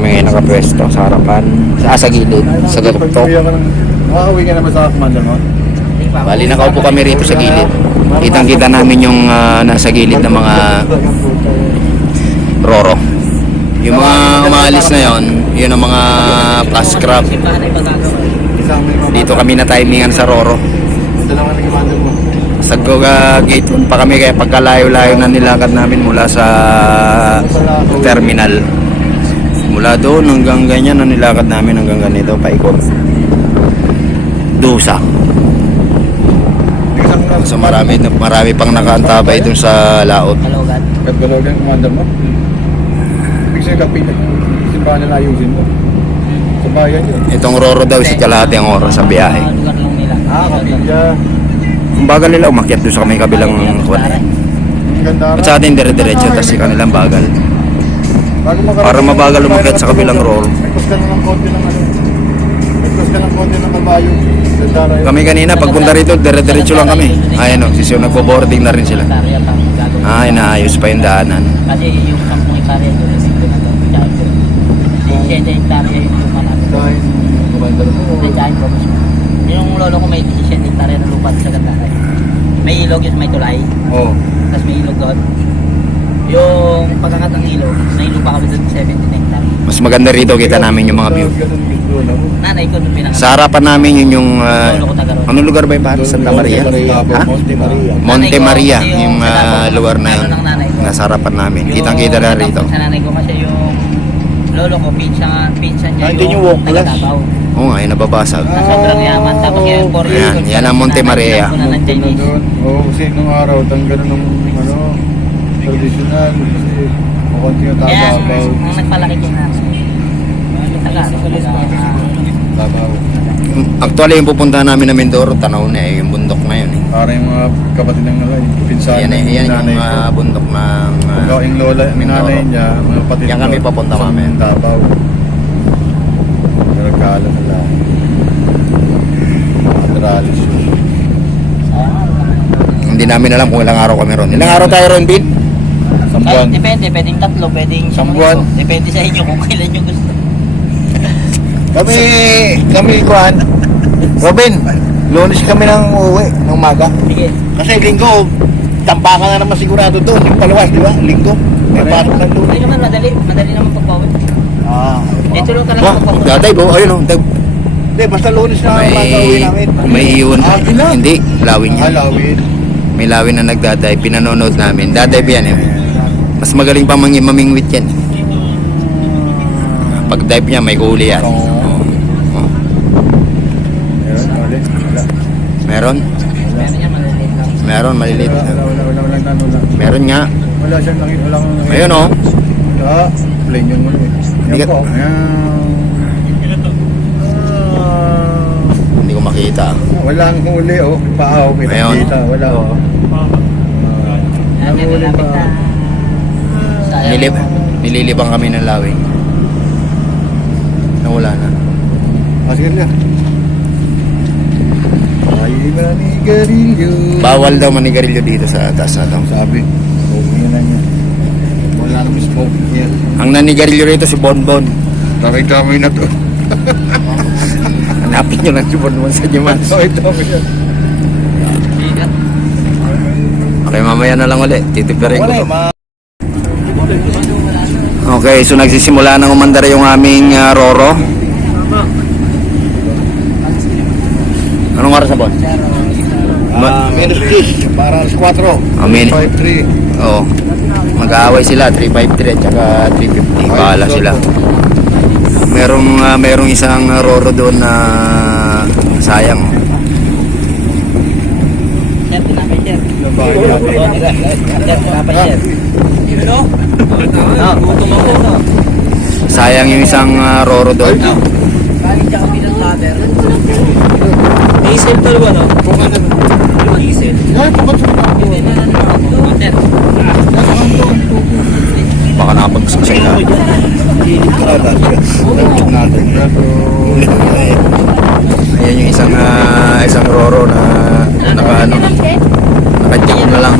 kami ngayon nakapwesto sa harapan, sa gilid, sa tuktok. Makakauwi ka naman sa Commander mo? Bali, nakaupo kami rito sa gilid. Kitang-kita namin yung nasa gilid ng mga Roro. Yung mga umaalis na yon, yun ang mga plus crab. Dito kami na timingan sa Roro. Ito naman ang Commander mo. Sa gate 1 pa kami, kaya pagkalayo-layo na nilakad namin mula sa terminal. Mula doon hanggang ganyan na nilakad namin hanggang ganito, paikot. Dusa. So marami pang nakaantabay dun sa laot. Katgalogan, Commander mo? Ibig sabihin kapitan. Simbahan nila ayusin mo. Sa bayan yun. Itong Roro daw si kalahati ang oras sa biyahe. Kapilya. Kumbaga nila umakyat doon sa may kabilang kuwan. Ganda. At sa atin dire-diretso, tapos si kanilang bagal. Para mabagal umakyat sa kabilang Roro. May kus ka na ng konti ng ano. May kus ka ng konti ng kabayo. Ganda rin. Kami kanina pagpunta rito, dire-diretso lang kami. Ayan o, sisiyo nagbo-boarding na rin sila. Inaayos pa yung daanan. Kasi yung 10 hektarya doon dito na to. Kasi 7 hektarya yung lupa natin. Dahil, Commander mo. Yung lolo ko may 17 hektarya na lupa sa Gandaray. May ilog yung may tulay. Oo. Tapos may ilog doon. Yung pagkakat ng ilog, may lupa kami doon 17 hektarya. Mas maganda rito, kita namin yung mga view. Ganun gusto na. Nanay ko nung pinanganak. Sa harapan namin yun yung... Lolo ko taga roon. anong lugar ba yung pare? Santa Maria? Ha? Monte Maria. Monte Maria, Kasi yung lugar na yun. ano ng nanay ko. Nasa harapan namin. Kitang-kita na rito. Sa nanay ko kasi yung lolo ko, pinsan niya Hindi yung walk taga plus. Davao. Oo nga, yung nababasag. Na sobrang yaman. Tapos yung Korea. Yan ang Monte Maria. Ng Chinese. Oo, kasi nung araw, ganun ng ano, traditional. Kasi makunti yung Kaya tabaw. ang nagpalaki din namin. Tabaw. Actually, yung pupuntahan namin na Mindoro, tanaw na yung bundok na yun. Para yung mga kapatid ng nalay, pinsan Yan, ng yan nanay yung ko. bundok ng... Pagka yung lola, yung nanay niya, mga kapatid Yan kami ko, papunta sa mamaya. Tabaw. Nagkaalam nila. Madralis yun. Hindi namin alam kung ilang araw kami ron. Ilang araw tayo ron, Bin? Sambuan. Depende, pwedeng 3, pwedeng Isang buwan. Depende sa inyo kung kailan nyo gusto. Kami, kuhan. Robin, Lunes kami nang uuwi, ng umaga. Sige. Kasi linggo, tampakan na naman sigurado doon. Yung palawas, di ba? Linggo. May pasok ng Lunes. Hindi naman madali. Madali naman pagpawin. Dito lang ka lang pagpawin. Daday, bo, ayun o. Hindi, basta Lunes na umaga uwi namin. May iyon. Gila. Hindi, lawin niya. Lawin. May lawin na nagdaday, pinanonood namin. Daday yan eh. Mas magaling pa mamingwit yan. Pag dive niya, may huli yan. Oo. Oo. Meron, ulit. Wala. Meron? Meron niya maliliit lang. Meron, maliliit. Wala. Meron nga. Wala siyang nakita. Wala kang nakita. Ayun o. Plain yun mo eh. Hindi Yan ka- po. Ayan. Hindi ko makita. Walang huli oh. Paaw. May Ayun. nakita. Wala oh. Dito Huli lapit pa. na. Sayang. Nililibang kami ng lawing. Nawala na. Sige lang. Ay, manigarilyo. Bawal daw manigarilyo dito sa taas na to. Sabi. Okay na niya. Wala naman smoke niya. Ang nanigarilyo rito si Bonbon. Nakita mo yun na to. Hanapin nyo lang si Bonbon sa Jumans. Nakita mo yan. Okay, mamaya na lang ulit. Titipirin ko to. Ma. Okay, so nagsisimula ng umandar yung aming Roro. Anong oras na, Bon? Minus 10. Para alas 4. Amin. 5-3. Oo. Mag-aaway sila, 353 at saka 350. Bahala sila. Merong isang Roro doon na sayang. Sir, tinapay sir. Sir, tinapay sir. Ano? Gutom ako no. Sayang yung isang Roro doon. Galing siya kami ng ladder. Diesel to ba no? Diesel. Ay, pukot sa mga. Sir. Baka nakapag-gusto sa ila. Ayan yung isang Roro na nakatingin na lang.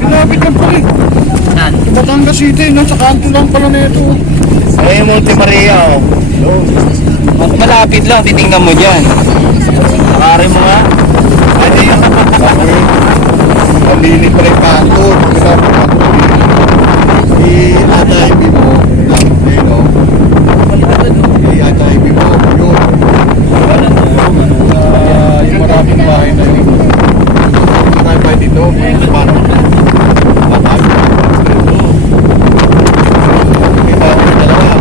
Pinapit ang puli. Saan? dito eh. Nasa kanto lang pala na ito. Ay, Monte Maria, oh. Malapit lang, titingnan mo dyan. Pakari mo nga. Ano yun? Malinig pa rin kanto. I-ataybi mo. Ayun o. I-ataybi mo. Yun. Yung maraming bahay na yun. Maraming bahay dito. Parang bahay. May bahay na dalawa.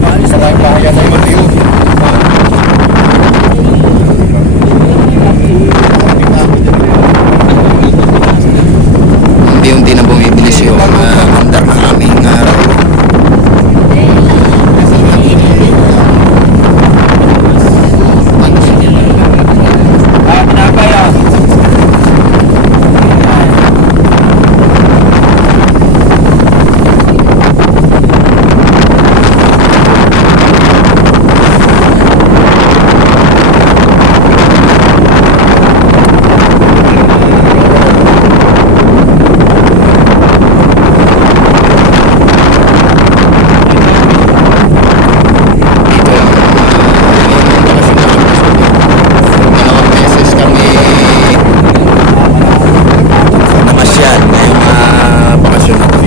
Maraming bahay na yun. Unti-unti na bumibilis yung andar ng aming radyo. Ah, pinapay ah. Dalawang beses kami namasyal ngayong bakasyon na to.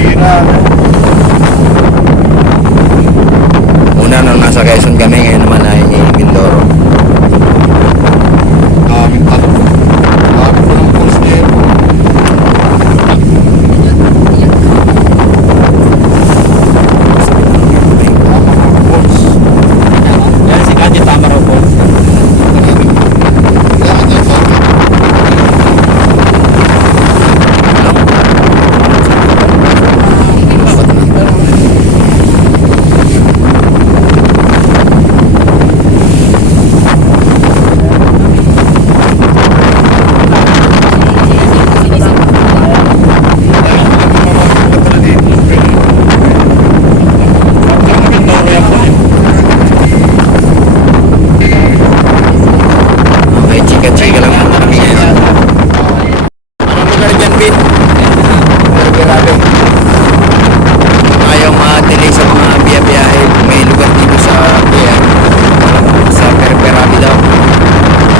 Una nung nasa Quezon kami, ngayon naman ay Mindoro. Aming tatlo. Aming ko ng poste. Yan si Kanye Tamaro po. Okay, chika-chika lang muna kami ngayon. Anong lugar dyan, Bin? Grabe. Ayaw ma-delay sa mga biyahe. May lugar dito sa Pier. Sa Perperabi daw.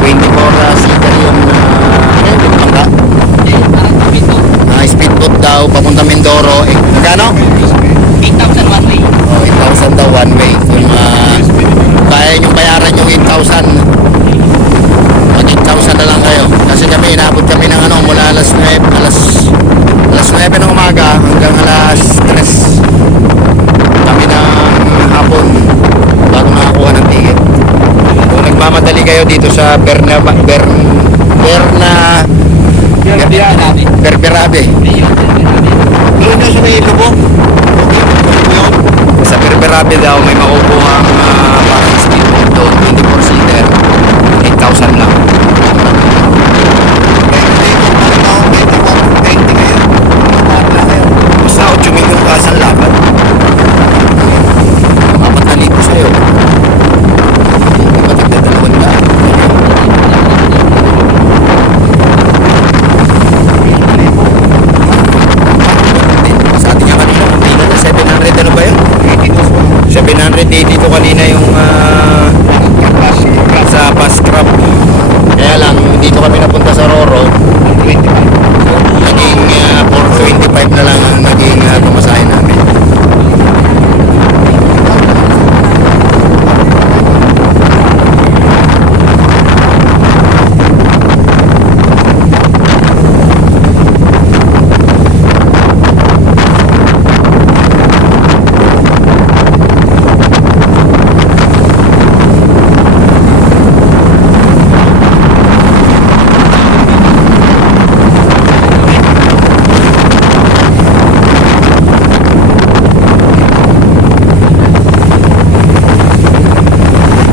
24 hours ito yung bangka. Speedboat daw, papunta Mindoro. Magkano? 8,000 one way. Oh, 8,000 daw one way. Kung kaya nyo bayaran yung 8,000, mag 8,000 na lang kayo. Kasi kami, inabot kami ng mula alas 9 ng umaga hanggang alas 3 kami ng hapon bago nakakuha ng ticket. Kung nagmamadali kayo dito sa Berberabe. Doon na sa may lubog. Sa Berberabe daw may makukuha ang parang speedboat doon, 24-seater, 8,000 lang. Basta 8 milyon kasang laban. Mapatalin ko sa'yo. Hindi ba tigdadalawang daan? Sa atin nga kanina, kumina na 700, ano ba yun? 780 to kanina yung sa bus scrap. Kaya lang, dito kami napunta sa Roro. Naging 425 na lang ang naging kumasahin namin.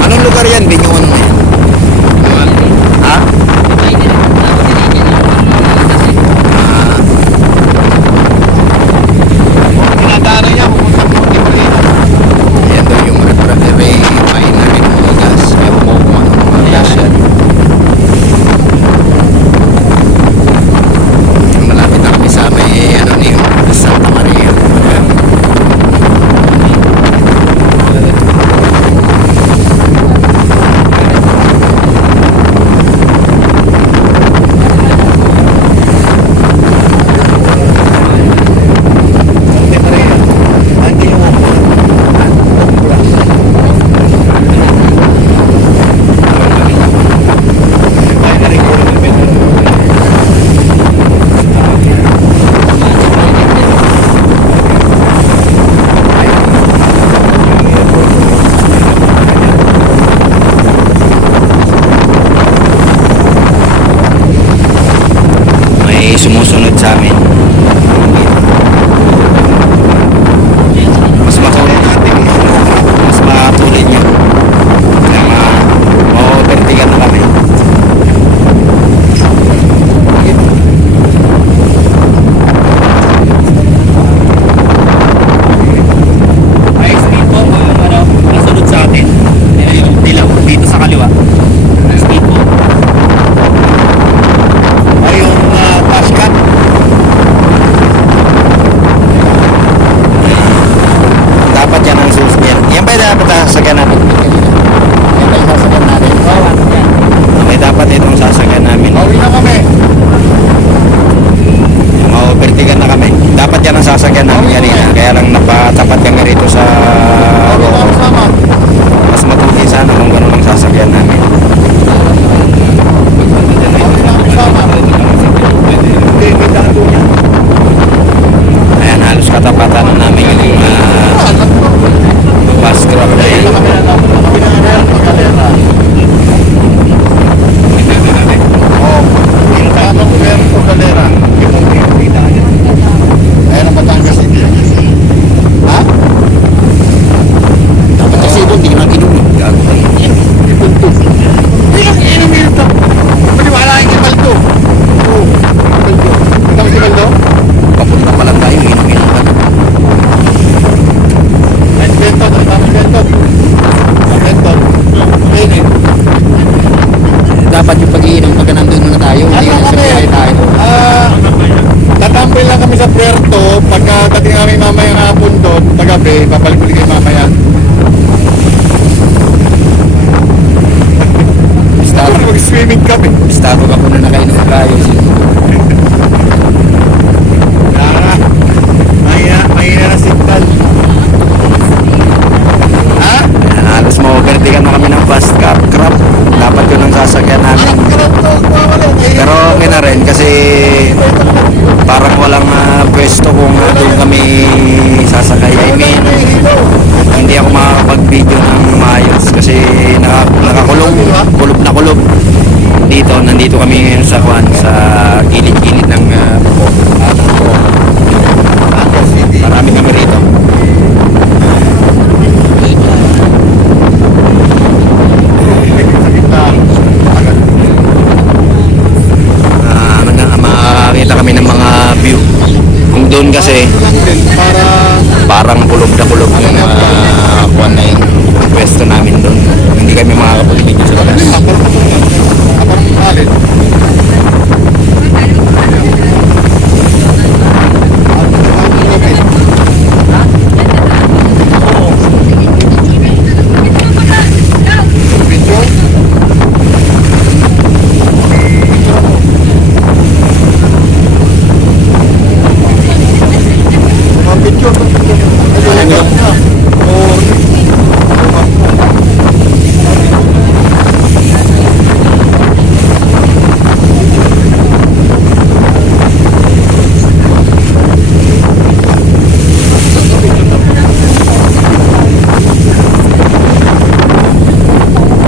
Anong lugar yan? Binyuan na yan? Ha? Pinadaanan niya, pupunta mo Monte Maria. Ayan daw yung refinery ng gas. Ewan ko kung anong mga gas yan. Malapit na kami sa may Santa Maria. sumusunod sa amin. Mas matuloy natin. Mas matuloy nyo. Kaya ma-overtigan na kami. Ay, speed po o yung ano, nasunod sa atin. Yan yung dilaw dito sa kaliwa. Speed po. Ay, yung fast cut. Dapat yan ang susyan. Yan ba yung dapat sasagyan natin? Yan ba yung sasagyan natin? May dapat itong sasagyan namin. Pauwi na kami. Ma-overtigan na kami. Dapat yan ang sasagyan namin kanina. Kaya lang napatapat kami rito sa Pauwi na kami sama. mas matuloy sana kung gano'n ang sasagyan namin. Pauwi na kami sama. Hindi, may dago niya. Ayan, halos katapatan na namin yung bus drop na yan. Kami na Galera. Oh, yung tamang Puerto Galera. Ayan ang Batangas City. Ha? Dapat kasi ito, hindi naman inom. Gago kayo. Ipunto. Hindi kasi inumin ito. Maniwala yung Ibaldo. Oo, Ibaldo. Ito si Ibaldo? Papunta pa lang tayo, inumin ang ano. Ay, Bento. Tamang Bento. Bento. Pwede. Dapat yung pag-iinom pagka nandun muna tayo, hindi yung sa biyahe tayo. Tatambay lang kami sa Puerto. Pagka dating kami mamayang hapon doon, tagabi, babalik-balik kayo mamaya. Estado, Mag-swimming kami. estado ka muna nakainom tayo. Mahina na signal. Ha? Ayan, halos ma-overtigan na kami ng fast car crop. Dapat yun ang sasagyan namin. Pero okay na rin kasi parang walang pwesto kung doon kami sasakay. I mean, hindi ako makakapag-video ng maayos kasi nakakulong, kulob na kulob. Nandito kami ngayon sa sa gilid-gilid ng buko. Marami kami rito. Makakakita kami ng mga view. Kung doon kasi Para parang kulob na kulob yung kuwan na yung pwesto namin doon. Hindi kami makakapag-video sa labas. alin.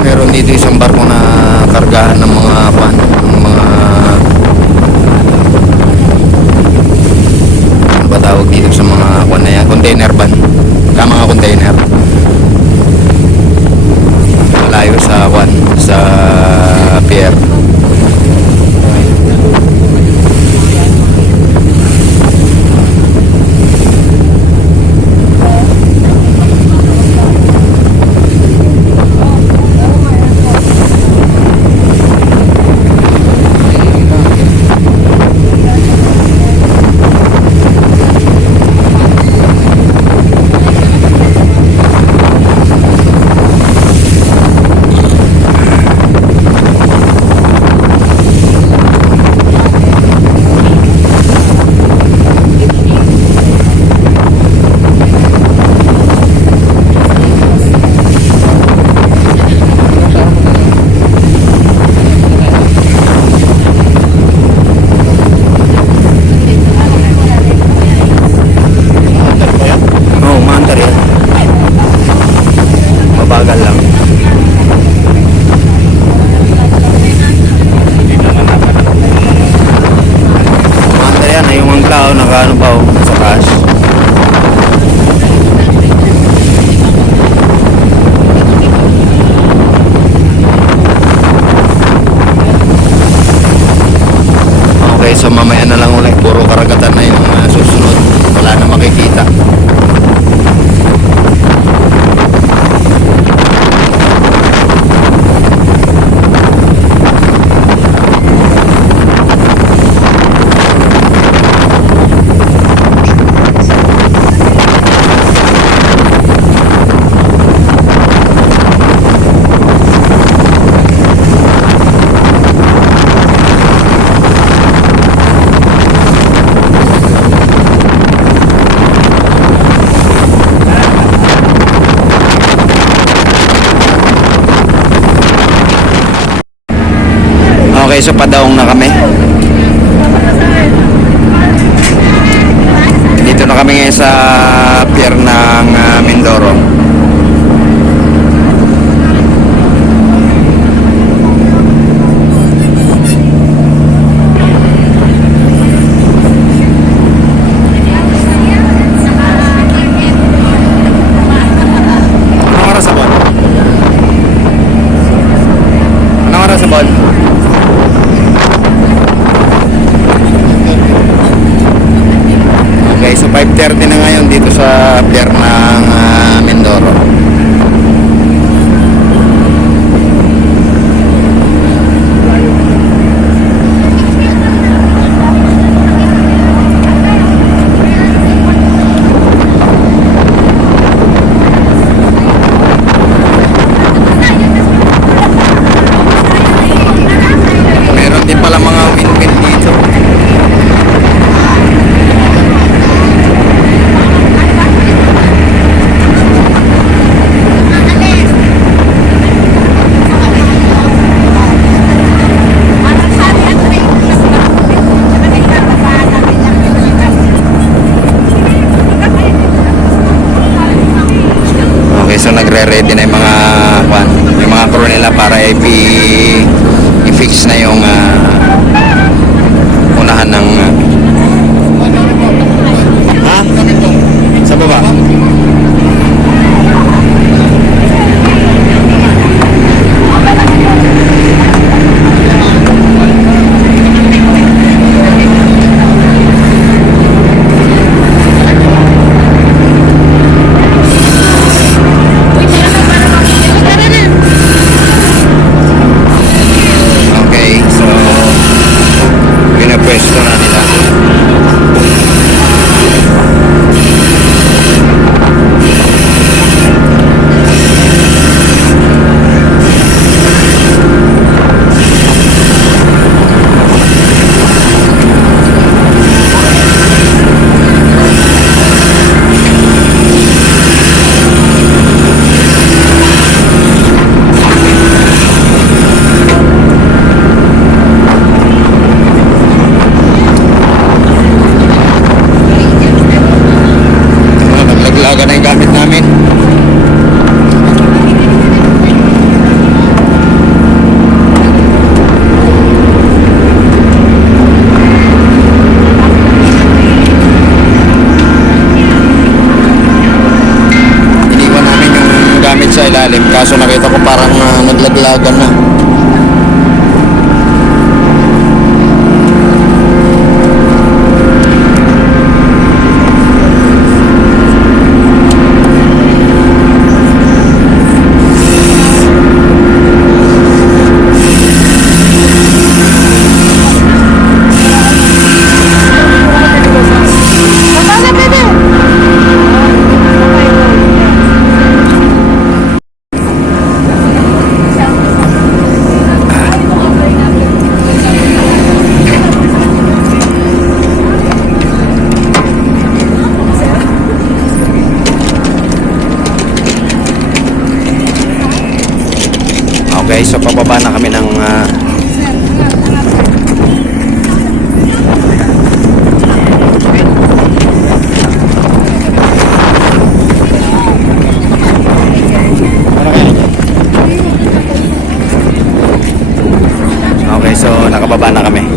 Meron dito isang barko na kargahan ng mga pan, ng mga ano ba tawag dito sa mga pan na yan? Container van. Mga container. Malayo sa pan, sa pier. mamaya na lang ulit. Puro karagatan na yung susunod. Wala na makikita. Okay, so padaong na kami. Dito na kami ngayon sa pier ng Mindoro. Anong oras sa bon? Anong oras sa bon? Okay, so 5:30 na ngayon dito sa pier ng Mindoro. Meron din pala mga windmill dito. Okay, so nagre-ready na yung mga crew nila para i-fix na yung unahan ng sa baba. Okay, so pinapwesto na nila. Naglaglagan na yung gamit namin. Iniwan namin yung gamit sa ilalim kaso nakita ko parang naglaglagan na. Okay, so pababa na kami ng okay, so nakababa na kami.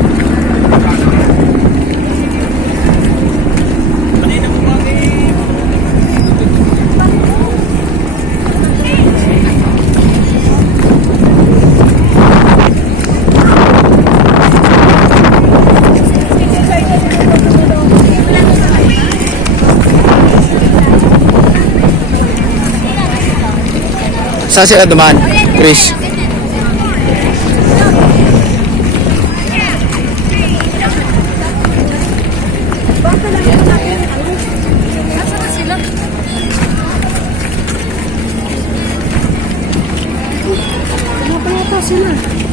Saan sila dumaan, Chris? Pinapayata sila.